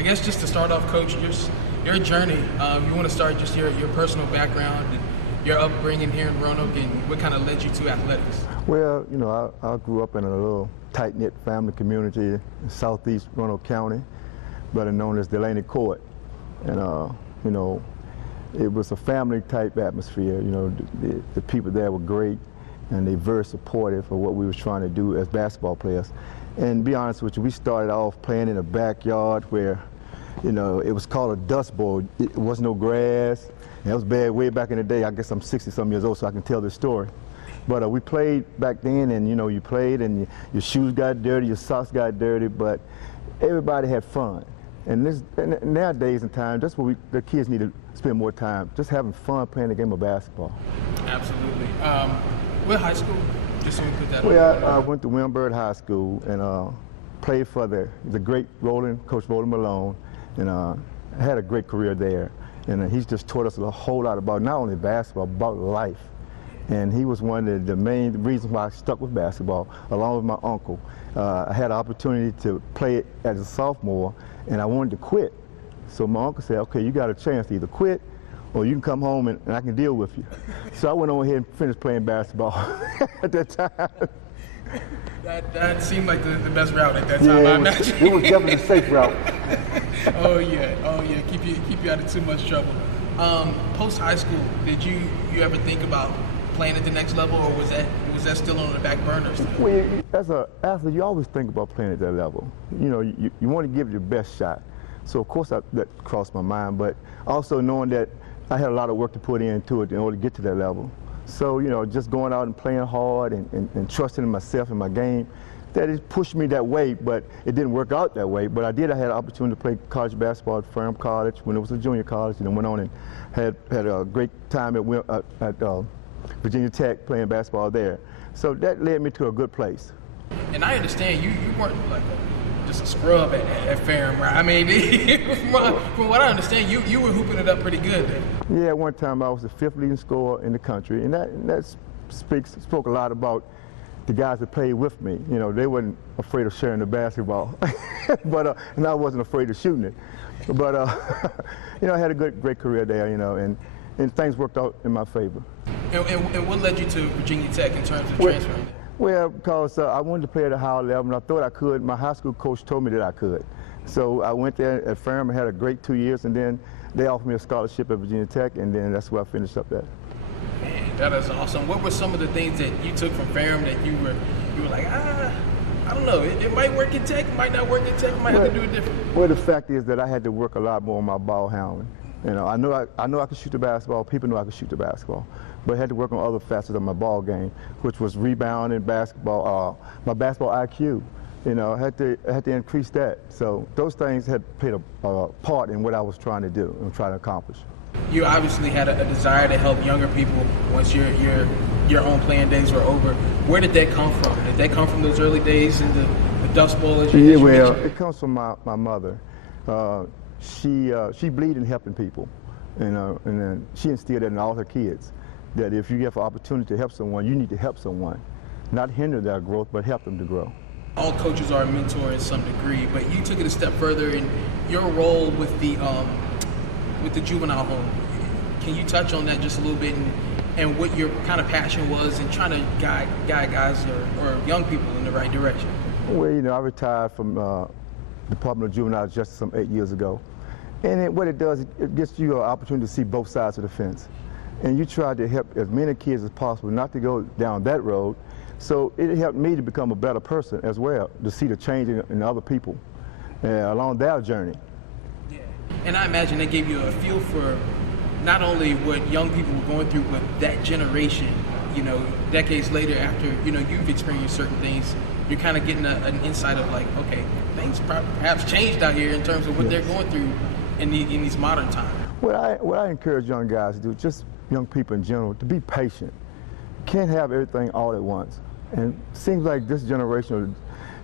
I guess just to start off, Coach, your journey. You want to start just your personal background and your upbringing here in Roanoke, and what kind of led you to athletics? Well, you know, I grew up in a little tight-knit family community in southeast Roanoke County, better known as Delaney Court. And, you know, it was a family-type atmosphere. You know, the people there were great, and they very supportive of what we was trying to do as basketball players. And to be honest with you, we started off playing in a backyard where, you know, it was called a dust bowl. It wasn't no grass. And it was bad way back in the day. I guess I'm 60-some years old, so I can tell this story. But we played back then, and, you know, you played, and your shoes got dirty, your socks got dirty, but everybody had fun. And nowadays in time, that's what the kids need to spend more time, just having fun playing the game of basketball. Absolutely. What high school? Just so we put that Well, I went to Williamsburg High School and played for the great Coach Roland Malone, and had a great career there. And he's just taught us a whole lot about not only basketball, about life. And he was one of the main reasons why I stuck with basketball, along with my uncle. I had an opportunity to play it as a sophomore, and I wanted to quit. So my uncle said, okay, you got a chance to either quit or you can come home and I can deal with you. So I went on ahead and finished playing basketball at that time. That seemed like the best route at that time, I imagine. It was definitely a safe route. Oh yeah. Keep you out of too much trouble. Post high school, did you ever think about playing at the next level, or was that still on the back burner? Well, as an athlete, you always think about playing at that level. You know, you want to give it your best shot. So of course that crossed my mind, but also knowing that I had a lot of work to put into it in order to get to that level. So, you know, just going out and playing hard and trusting in myself and my game, that has pushed me that way, but it didn't work out that way. But I had an opportunity to play college basketball at Fleming College when it was a junior college, and then went on and had a great time at Virginia Tech playing basketball there. So that led me to a good place. And I understand you weren't like just a scrub at Ferrum, right? I mean, from what I understand, you were hooping it up pretty good there. Yeah, at one time I was the 5th leading scorer in the country, and that spoke a lot about the guys that played with me. You know, they weren't afraid of sharing the basketball, but and I wasn't afraid of shooting it. But you know, I had a great career there, you know, and things worked out in my favor. And what led you to Virginia Tech in terms of transferring? Well, because I wanted to play at a higher level, and I thought I could. My high school coach told me that I could. So I went there at Ferrum and had a great 2 years, and then they offered me a scholarship at Virginia Tech, and then that's where I finished up at. Man, that is awesome. What were some of the things that you took from Ferrum that you were like, I don't know, it might work in Tech, it might not work in Tech, I might have to do it different? Well, the fact is that I had to work a lot more on my ball handling. You know, I know I could shoot the basketball. People know I could shoot the basketball, but I had to work on other facets of my ball game, which was rebounding, basketball, my basketball IQ. You know, I had to increase that. So those things had played a part in what I was trying to do and trying to accomplish. You obviously had a desire to help younger people once your own playing days were over. Where did that come from? Did that come from those early days in the Dust Bowl? Yeah, well, it comes from my mother. She believed in helping people, you know, and then she instilled that in all her kids, that if you get an opportunity to help someone, you need to help someone, not hinder their growth, but help them to grow. All coaches are a mentor in some degree, but you took it a step further in your role with the juvenile home. Can you touch on that just a little bit, and what your kind of passion was in trying to guide guys or young people in the right direction? Well, you know, I retired from Department of Juvenile Justice some 8 years ago. And what it does, it gets you an opportunity to see both sides of the fence. And you try to help as many kids as possible not to go down that road. So it helped me to become a better person as well, to see the change in other people along their journey. Yeah, and I imagine that gave you a feel for not only what young people were going through, but that generation, you know, decades later after, you know, you've experienced certain things, you're kind of getting an insight of like, okay, things perhaps changed out here in terms of what they're going through in these modern times. What I encourage young guys to do, just young people in general, to be patient. Can't have everything all at once. And it seems like this generation,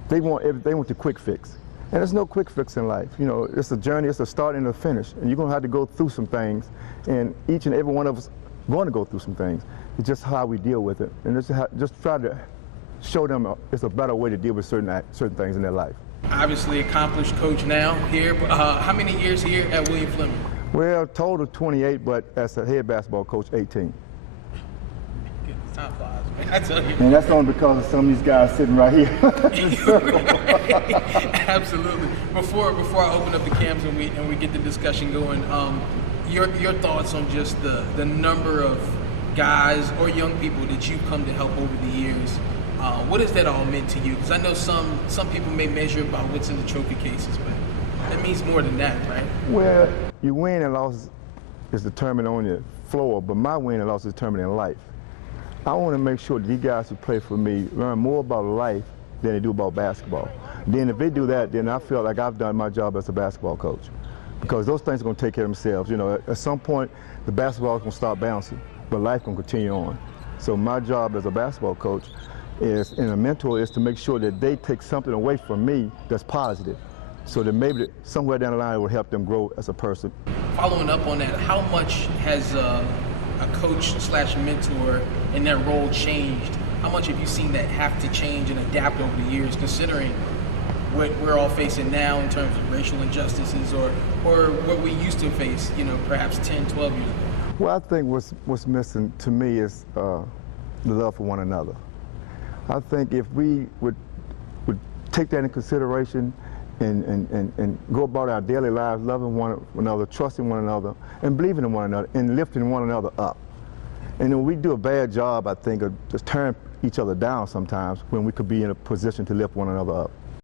they want the quick fix. And there's no quick fix in life. You know, it's a journey, it's a start and a finish. And you're going to have to go through some things. And each and every one of us going to go through some things. It's just how we deal with it. And just try to show them it's a better way to deal with certain things in their life. Obviously accomplished coach now here. How many years here at William Fleming? Well, total 28, but as a head basketball coach, 18. Goodness, time flies, man. I tell you. And that's only because of some of these guys sitting right here. Absolutely. Before I open up the cams and we get the discussion going, your thoughts on just the number of guys or young people that you've come to help over the years. What has that all meant to you? Because I know some people may measure about what's in the trophy cases, but it means more than that, right? Well, your win and loss is determined on your floor, but my win and loss is determined in life. I want to make sure that these guys who play for me learn more about life than they do about basketball. Then if they do that, then I feel like I've done my job as a basketball coach, because those things are going to take care of themselves. You know, at some point, the basketball is going to start bouncing, but life going to continue on. So my job as a basketball coach is, and a mentor, is to make sure that they take something away from me that's positive, so that maybe somewhere down the line it will help them grow as a person. Following up on that, how much has a coach/mentor in that role changed? How much have you seen that have to change and adapt over the years, considering what we're all facing now in terms of racial injustices or what we used to face, you know, perhaps 10, 12 years ago? Well, I think what's missing to me is the love for one another. I think if we would take that in consideration and go about our daily lives loving one another, trusting one another, and believing in one another, and lifting one another up. And when we do a bad job, I think, of just tearing each other down sometimes, when we could be in a position to lift one another up.